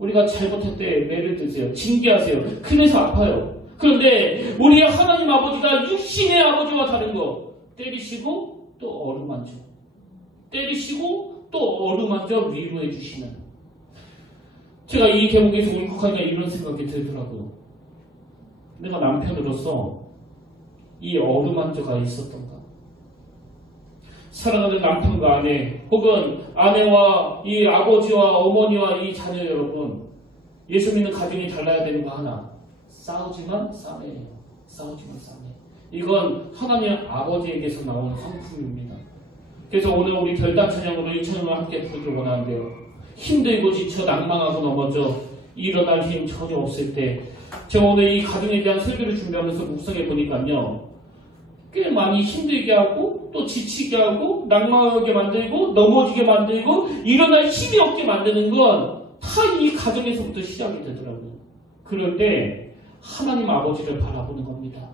우리가 잘못할 때 매를 드세요. 징계하세요. 그래서 아파요. 그런데 우리 하나님 아버지가 육신의 아버지와 다른 거, 때리시고 또 어루만져, 때리시고 또 어루만져 위로해 주시는. 제가 이 대목에서 울컥하니까 이런 생각이 들더라고요. 내가 남편으로서 이 어루만져가 있었던가? 사랑하는 남편과 아내, 혹은 아내와 이 아버지와 어머니와 이 자녀 여러분, 예수 믿는 가정이 달라야 되는 거 하나, 싸우지만 싸매요. 싸우지만 싸매. 이건 하나님 아버지에게서 나온 성품입니다. 그래서 오늘 우리 결단 찬양으로 이 찬양을 함께 부르길 원하는데요. 힘들고 지쳐 낭망하고 넘어져 일어날 힘 전혀 없을 때, 제가 오늘 이 가정에 대한 설교를 준비하면서 묵상해 보니까요, 꽤 많이 힘들게 하고 또 지치게 하고 낭망하게 만들고 넘어지게 만들고 일어날 힘이 없게 만드는 건 다 이 가정에서부터 시작이 되더라고요. 그럴 때 하나님 아버지를 바라보는 겁니다.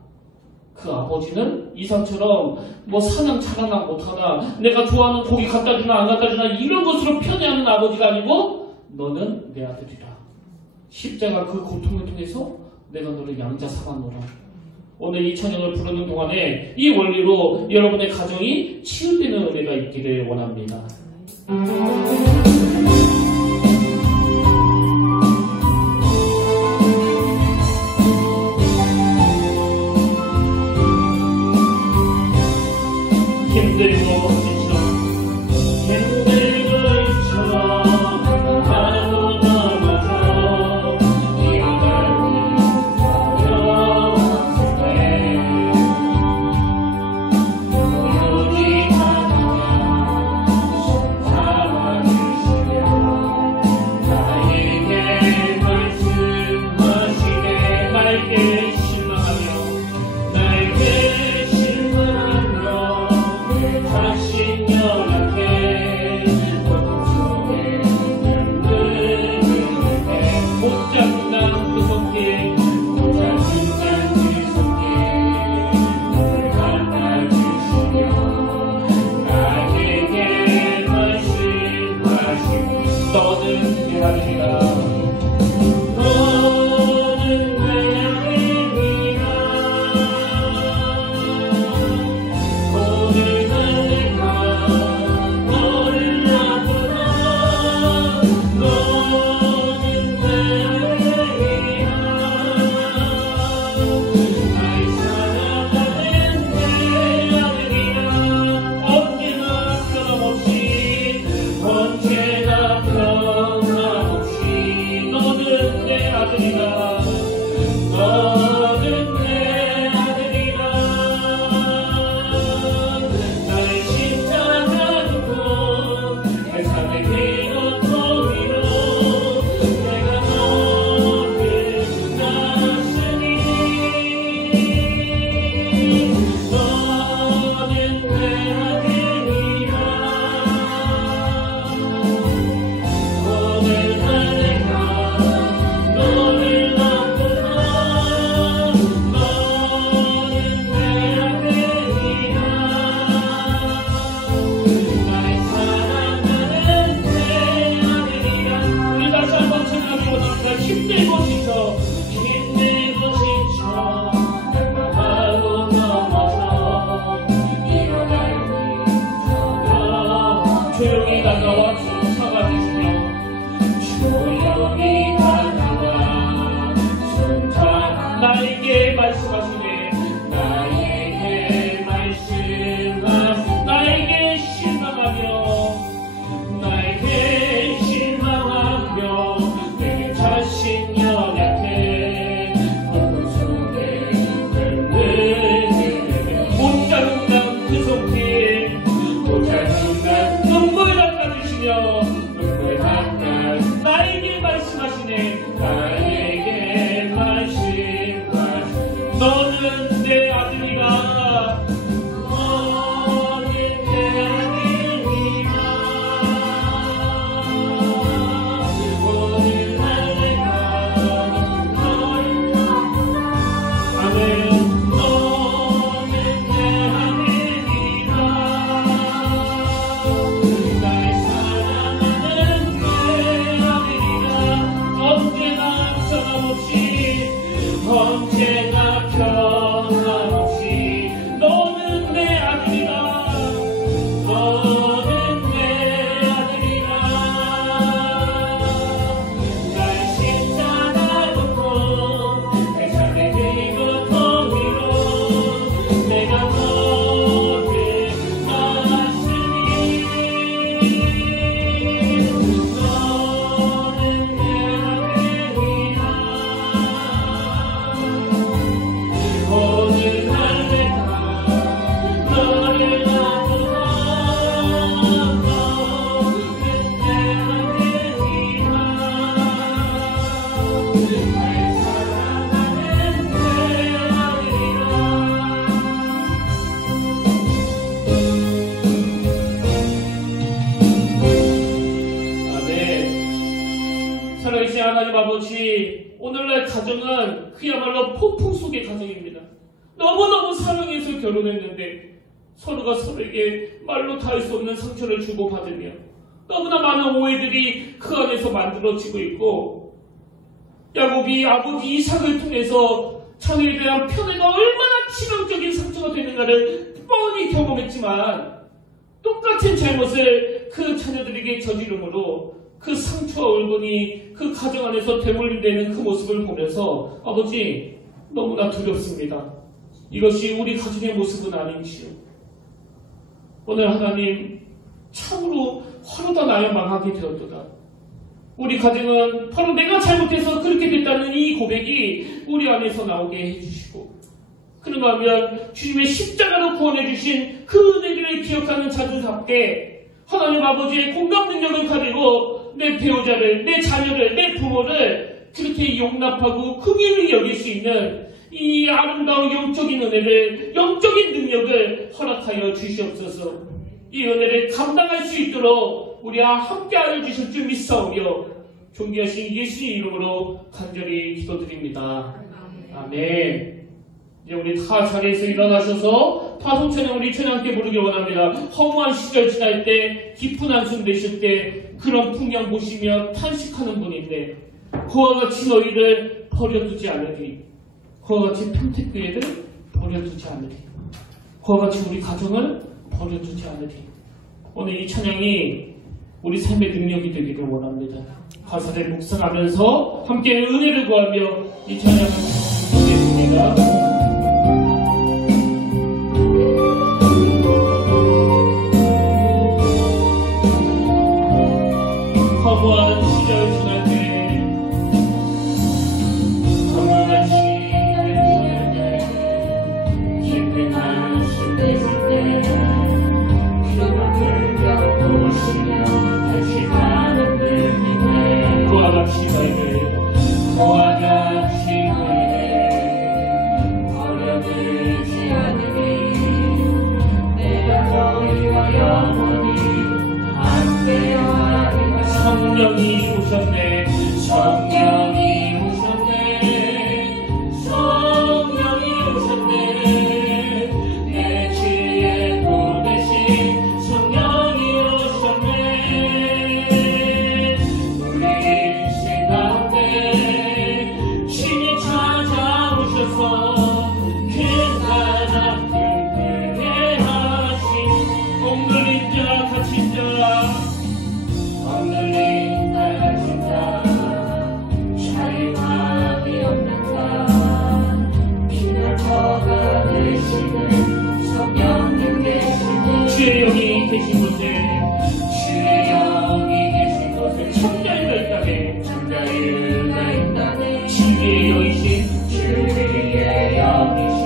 그 아버지는 이상처럼 뭐 사냥 자랑나 못하나, 내가 좋아하는 고기 갖다 주나 안 갖다 주나 이런 것으로 편애하는 아버지가 아니고, 너는 내 아들이라. 십자가 그 고통을 통해서 내가 너를 양자 삼아노라. 오늘 이 찬양을 부르는 동안에 이 원리로 여러분의 가정이 치유되는 은혜가 있기를 원합니다. 힘들고 지쳐 나도 넘어져 일어나기 어려웠을 때 우리 하나님 손 잡아주시며 나에게 말씀하시게, 나에게 실망하며 나에게 다시 연락해. 고통 속에 눈물을 흘릴 못 잡는 그 손길, 못 잡는 그 손길 갖다 주시며 나에게 말씀하시고, 너는 내 아들이라. 너는 내 아들이라. 오늘 날 내가 조용히 다가와 잡아주시며 조용히 다가와 손잡아 나에게 말씀하시네. 나에게 말씀하시네. 나에게 실망하며 나에게 실망하며 내 자신 연약해 어둠 속에 흔들리네. 못 자른다 그 속에 못 자른다 눈물 닦아주시며 눈물 닦아 나에게 말씀하시네. 나에게 말씀하시네. 너는 내 아들이라. 너는 내 아들이라. 오늘날 내가 너를 아멘. 너는 내 아들이라. 나의 사랑하는 내 아들이라. 언제나 변함없이 언제나 변함없이 너는 내 아들이라. 너는 내 아들이라. 나의 십자가 덮고 내 삶의 길고 통으로 내가 너를 알았으니 너는 내 아들이라. 오늘날 내가 너를 놔두어 너는 내 아들이라. 나의 사랑하는 내 아들이라. 아멘. 살아계신 하나님 아버지, 오늘날 가정은 그야말로 폭풍 속의 가정입니다. 너무너무 사랑해서 결혼했는데 서로가 서로에게 말로 다 할 수 없는 상처를 주고받으며 너무나 많은 오해들이 그 안에서 만들어지고 있고, 야곱이 아버지 이삭을 통해서 자녀에 대한 편애가 얼마나 치명적인 상처가 되는가를 뻔히 경험했지만 똑같은 잘못을 그 자녀들에게 저지름으로 그 상처와 울분이 그 가정 안에서 되물림되는 그 모습을 보면서 아버지 너무나 두렵습니다. 이것이 우리 가정의 모습은 아닌지요. 오늘 하나님 참으로 화로다 나여 망하게 되었도다. 우리 가정은 바로 내가 잘못해서 그렇게 됐다는 이 고백이 우리 안에서 나오게 해주시고, 그런가 하면 주님의 십자가로 구원해 주신 그 은혜를 기억하는 자들답게 하나님 아버지의 공감 능력을 가지고 내 배우자를, 내 자녀를, 내 부모를 그렇게 용납하고 긍휼히 여길 수 있는 이 아름다운 영적인 은혜를, 영적인 능력을 허락하여 주시옵소서. 이 은혜를 감당할 수 있도록 우리와 함께 하여 주실 줄 믿사오며 존귀하신 예수의 이름으로 간절히 기도드립니다. 아멘. 이제 우리 다 자리에서 일어나셔서 파송찬양 우리 찬양께 부르기 원합니다. 허무한 시절 지날 때, 깊은 한숨 내쉴 때 그런 풍경 보시며 탄식하는 분인데 그와 같이 너희를 버려두지 않으리. 그와 같이 평택교회를 버려두지 않으리. 그와 같이 우리 가정을 버려두지 않으리. 오늘 이 찬양이 우리 삶의 능력이 되기를 원합니다. 가사를 묵상하면서 함께 은혜를 구하며 이 찬양을 부르겠습니다. 허무한 시절 지날 때, 허무한 시절 지날 때, 깊은 한숨 내쉴 때, 그만큼 겪으시며 다시 가는 분이네. 그와 같이 너희를, 그와 같이 너희를 버려두지 않으니 내가 너희와 영원히 함께하리라. 성령이 오셨네. 성령이 오셨네. 성령이 오셨네. 내 지혜 보내신 성령이 오셨네. 우리 인생 가운데 신이 찾아오셔서 큰 나라 불끄게 하신 공들이 갇힌 자 억눌린 갇힌 자 자유함이 없는 자 피난처가 되시는 성령님 계시는 주의 영이 계신 곳에 주의 영이 계신 곳에 참자유가 있다네 참자유가 있다네 주의 영이신 주의 영이신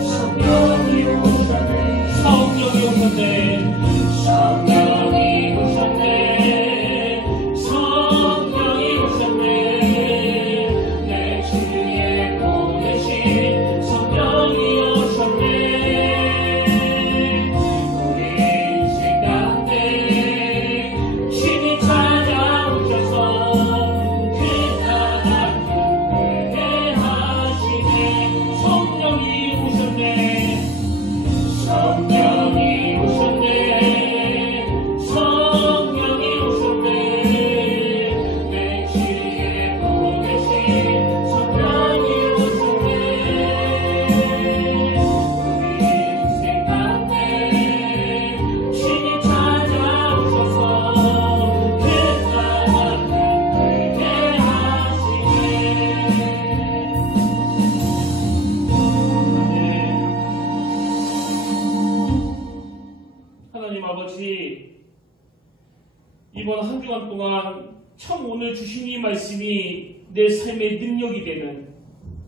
성령이 오셨네 성령이 오셨네 성령이 오셨네 성령이 오셨네 내 주위에 보내신 성령이 오셨네 우리 인생 가운데 신이 찾아오셔서 그 나라 끝내게 하시네 성령이 오셨네 성령이 오셨네 성령이 오셨네 내 주위에 보내신 성령이 오셨네 우리 인생 가운데 신이 찾아오셔서 그 나라 끝내게 하시네 하나님 아버지, 이번 한 주간 동안 참 오늘 주신 이 말씀이 내 삶의 능력이 되는,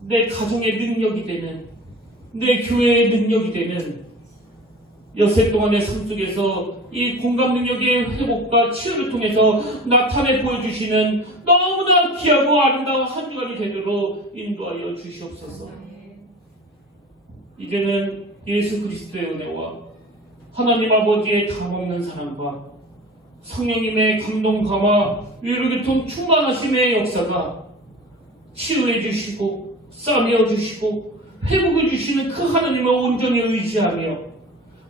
내 가정의 능력이 되는, 내 교회의 능력이 되는 엿새 동안의 삶 속에서 이 공감 능력의 회복과 치유를 통해서 나타내 보여주시는 너무나 귀하고 아름다운 한 주간이 되도록 인도하여 주시옵소서. 이제는 예수 그리스도의 은혜와 하나님 아버지의 다 먹는 사랑과 성령님의 감동감화 위로교통 충만하심의 역사가 치유해 주시고 싸매어 주시고 회복해 주시는 그 하나님을 온전히 의지하며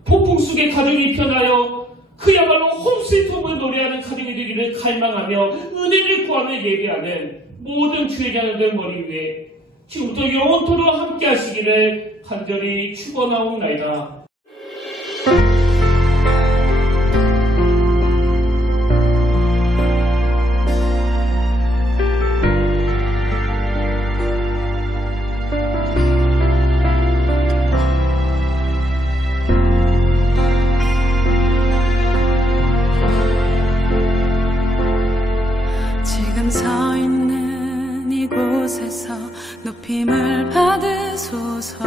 폭풍 속의 가정이 편하여 그야말로 홈스위트홈을 노래하는 가정이 되기를 갈망하며 은혜를 구하며 예배하는 모든 주의 자녀들 머리 위에 지금부터 영원토록 함께 하시기를 간절히 축원하옵나이다. 지금 서 있는 이곳에서 높임을 받으소서.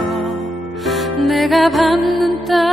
내가 받는 땅